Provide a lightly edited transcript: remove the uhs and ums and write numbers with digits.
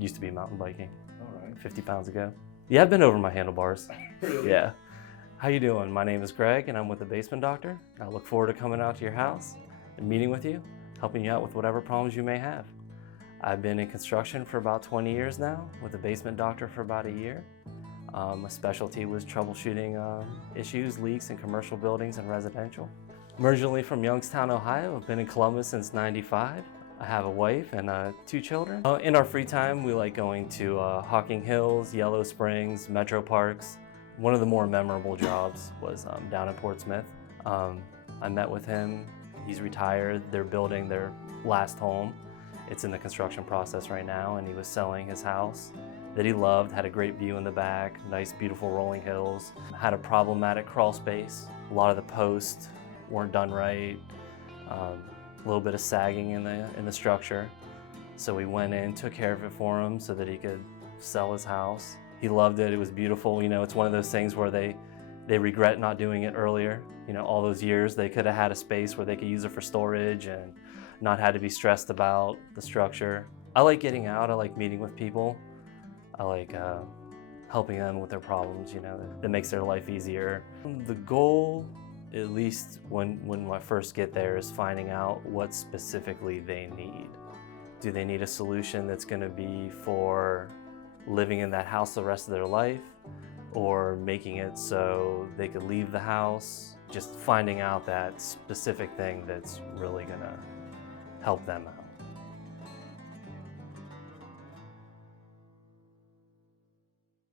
Used to be mountain biking. All right. 50 pounds ago. Yeah, I've been over my handlebars. Really? Yeah. How you doing? My name is Greg and I'm with the Basement Doctor. I look forward to coming out to your house and meeting with you, helping you out with whatever problems you may have. I've been in construction for about 20 years now, with the Basement Doctor for about a year. My specialty was troubleshooting issues, leaks in commercial buildings and residential. I'm originally from Youngstown, Ohio. I've been in Columbus since '95. I have a wife and 2 children. In our free time, we like going to Hocking Hills, Yellow Springs, Metro Parks. One of the more memorable jobs was down in Portsmouth. I met with him. He's retired. They're building their last home. It's in the construction process right now, and he was selling his house that he loved, had a great view in the back, nice beautiful rolling hills, had a problematic crawl space. A lot of the posts weren't done right, a little bit of sagging in the structure. So we went in, took care of it for him so that he could sell his house. He loved it, it was beautiful. You know, it's one of those things where they regret not doing it earlier. You know, all those years they could have had a space where they could use it for storage and not had to be stressed about the structure. I like getting out, I like meeting with people. I like helping them with their problems, you know, that makes their life easier. The goal, at least when I first get there, is finding out what specifically they need. Do they need a solution that's gonna be for living in that house the rest of their life, or making it so they could leave the house? Just finding out that specific thing that's really gonna help them out.